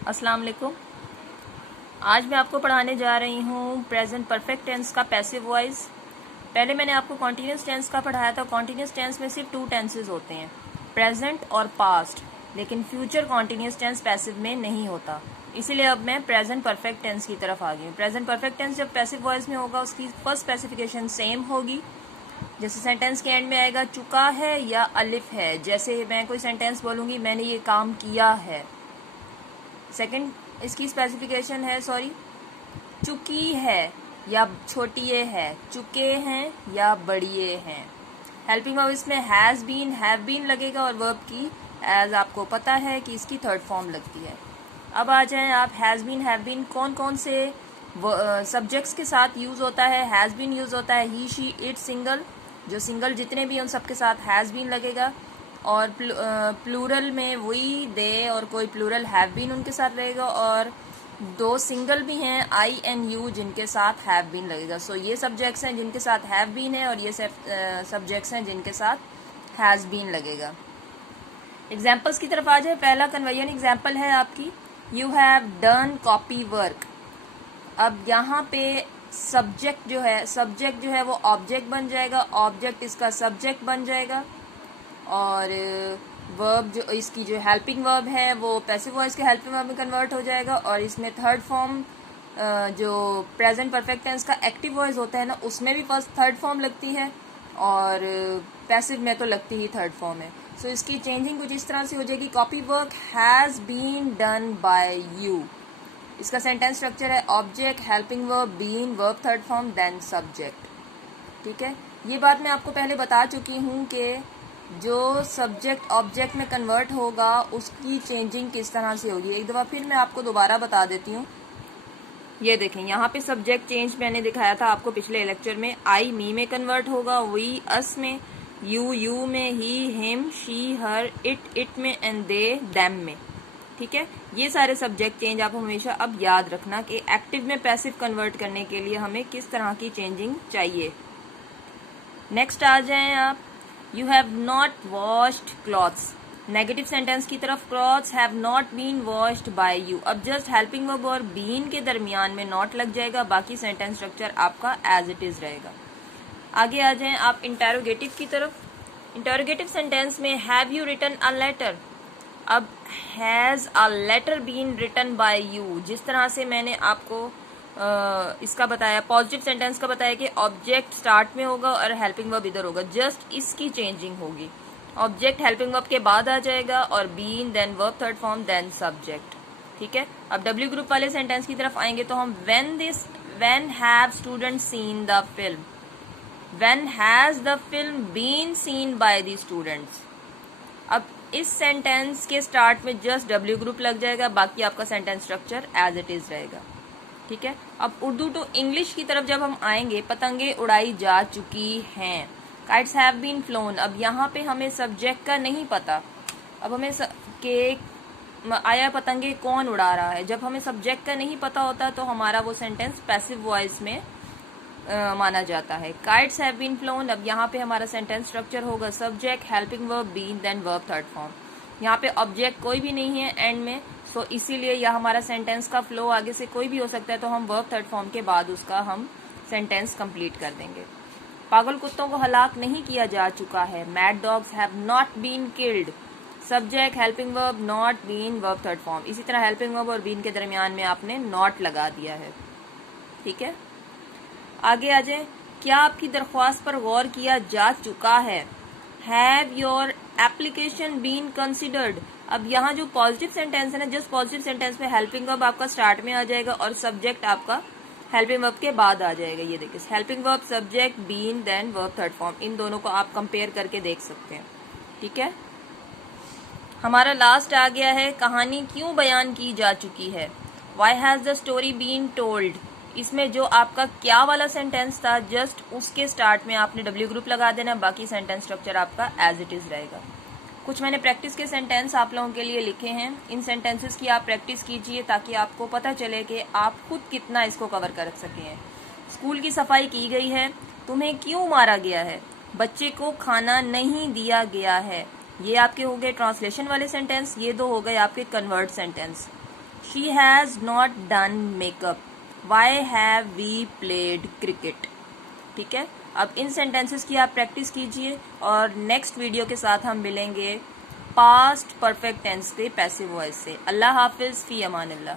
अस्सलाम वालेकुम। आज मैं आपको पढ़ाने जा रही हूँ प्रेजेंट परफेक्ट टेंस का पैसिव वॉइस। पहले मैंने आपको कॉन्टिन्यूस टेंस का पढ़ाया था। कॉन्टिन्यूस टेंस में सिर्फ 2 टेंसेज होते हैं, प्रेजेंट और पास्ट, लेकिन फ्यूचर कॉन्टिन्यूस टेंस पैसिव में नहीं होता। इसीलिए अब मैं प्रेजेंट परफेक्ट टेंस की तरफ आ गई हूँ। प्रेजेंट परफेक्ट टेंस जब पैसिव वॉइस में होगा उसकी फर्स्ट स्पेसिफिकेशन सेम होगी। जैसे सेंटेंस के एंड में आएगा चुका है या अलिफ है। जैसे मैं कोई सेंटेंस बोलूंगी मैंने ये काम किया है। सेकंड इसकी स्पेसिफिकेशन है चुकी है या छोटिए है, चुके हैं या बढ़िए हैं। हेल्पिंग वर्ब इसमें हैज बीन, हैव बीन लगेगा और वर्ब की एज आपको पता है कि इसकी थर्ड फॉर्म लगती है। अब आ जाएं आप हैज बीन, हैव बीन कौन कौन से सब्जेक्ट्स के साथ यूज होता है। हैज बीन यूज होता है ही, शी, इट, सिंगल, जो सिंगल जितने भी उन सबके साथ हैज बीन लगेगा। और प्लूरल में वी, दे और कोई प्लूरल हैव बीन उनके साथ रहेगा। और 2 सिंगल भी हैं आई एंड यू जिनके साथ हैव बीन लगेगा। सो ये सब्जेक्ट्स हैं जिनके साथ हैव बीन है और ये सब्जेक्ट्स हैं जिनके साथ हैज बीन लगेगा। एग्जाम्पल्स की तरफ आ जाए। पहला कन्वर्जन एग्जाम्पल है आपकी you have done copy work. अब यहाँ पे सब्जेक्ट जो है वो ऑब्जेक्ट बन जाएगा, ऑब्जेक्ट इसका सब्जेक्ट बन जाएगा। और वर्ब जो इसकी जो हेल्पिंग वर्ब है वो पैसिव वॉइस के हेल्पिंग वर्ब में कन्वर्ट हो जाएगा। और इसमें थर्ड फॉर्म जो प्रेजेंट परफेक्ट टेंस का एक्टिव वॉइस होता है ना, उसमें भी फर्स्ट थर्ड फॉर्म लगती है और पैसिव में तो लगती ही थर्ड फॉर्म है। सो इसकी चेंजिंग कुछ इस तरह से हो जाएगी, copy work has been done by you. इसका सेंटेंस स्ट्रक्चर है object, helping verb, been, verb third form, then subject. ठीक है, ये बात मैं आपको पहले बता चुकी हूँ कि जो सब्जेक्ट ऑब्जेक्ट में कन्वर्ट होगा उसकी चेंजिंग किस तरह से होगी। एक दफ़ा फिर मैं आपको दोबारा बता देती हूँ। ये देखें, यहाँ पे सब्जेक्ट चेंज मैंने दिखाया था आपको पिछले लेक्चर में। आई मी में कन्वर्ट होगा, वी अस में, यू में, ही हिम, शी हर, इट में, एंड दे देम में। ठीक है, ये सारे सब्जेक्ट चेंज आप हमेशा अब याद रखना कि एक्टिव में पैसिव कन्वर्ट करने के लिए हमें किस तरह की चेंजिंग चाहिए। नेक्स्ट आ जाएं आप, you have not washed clothes. Negative sentence की तरफ, clothes have not been washed by you. अब जस्ट हेल्पिंग वर्ब और बीन के दरमियान में नॉट लग जाएगा, बाकी सेंटेंस स्ट्रक्चर आपका एज इट इज रहेगा। आगे आ जाएं आप इंटेरोगेटिव की तरफ। इंटेरोगेटिव सेंटेंस में have you written a letter. अब has a letter been written by you, जिस तरह से मैंने आपको इसका बताया, पॉजिटिव सेंटेंस का बताया कि ऑब्जेक्ट स्टार्ट में होगा और हेल्पिंग वर्ब इधर होगा, जस्ट इसकी चेंजिंग होगी। ऑब्जेक्ट हेल्पिंग वर्ब के बाद आ जाएगा और been, then verb third form, then subject. ठीक है, अब डब्ल्यू ग्रुप वाले सेंटेंस की तरफ आएंगे तो हम when have student seen the film, when has the film been seen by the students. अब इस सेंटेंस के स्टार्ट में जस्ट डब्ल्यू ग्रुप लग जाएगा, बाकी आपका sentence structure as it is रहेगा। ठीक है, अब उर्दू टू इंग्लिश की तरफ जब हम आएंगे, पतंगे उड़ाई जा चुकी हैं, काइट्स हैव बीन फ्लोन। अब यहाँ पे हमें सब्जेक्ट का नहीं पता। अब हमें आया पतंगे कौन उड़ा रहा है, जब हमें सब्जेक्ट का नहीं पता होता तो हमारा वो सेंटेंस पैसिव वॉइस में माना जाता है। Kites have been flown. अब यहाँ पे हमारा सेंटेंस स्ट्रक्चर होगा subject, helping verb, been, then verb third form. यहाँ पे ऑब्जेक्ट कोई भी नहीं है एंड में, सो इसीलिए यह हमारा सेंटेंस का फ्लो आगे से कोई भी हो सकता है, तो हम वर्ब थर्ड फॉर्म के बाद उसका हम सेंटेंस कंप्लीट कर देंगे। पागल कुत्तों को हलाक नहीं किया जा चुका है, mad dogs have not been killed. Subject, helping verb, not, been, verb third form. इसी तरह हेल्पिंग वर्ब और बीन के दरमियान में आपने नॉट लगा दिया है। ठीक है, आगे आ जाए, क्या आपकी दरख्वास्त पर गौर किया जा चुका है, have your application been considered. अब यहाँ जो पॉजिटिव सेंटेंस है ना, जस्ट पॉजिटिव सेंटेंस में हेल्पिंग वर्ब आपका स्टार्ट में आ जाएगा और सब्जेक्ट आपका हेल्पिंग वर्ब के बाद आ जाएगा। ये देखिए, helping verb, subject, been, then verb third form. इन दोनों को आप कंपेयर करके देख सकते हैं। ठीक है, हमारा लास्ट आ गया है, कहानी क्यों बयान की जा चुकी है, why has the story been told. इसमें जो आपका क्या वाला सेंटेंस था, जस्ट उसके स्टार्ट में आपने डब्ल्यू ग्रुप लगा देना, बाकी सेंटेंस स्ट्रक्चर आपका एज इट इज रहेगा। कुछ मैंने प्रैक्टिस के सेंटेंस आप लोगों के लिए लिखे हैं, इन सेंटेंसेस की आप प्रैक्टिस कीजिए ताकि आपको पता चले कि आप खुद कितना इसको कवर कर सकें। स्कूल की सफाई की गई है, तुम्हें क्यों मारा गया है, बच्चे को खाना नहीं दिया गया है। ये आपके हो गए ट्रांसलेशन वाले सेंटेंस, ये 2 हो गए आपके convert sentence. She has not done makeup, why have we played cricket. ठीक है, अब इन सेंटेंसेस की आप प्रैक्टिस कीजिए और नेक्स्ट वीडियो के साथ हम मिलेंगे पास्ट परफेक्ट टेंस के पैसिव वॉइस से। अल्लाह हाफिज़, फी अमानिल्लाह।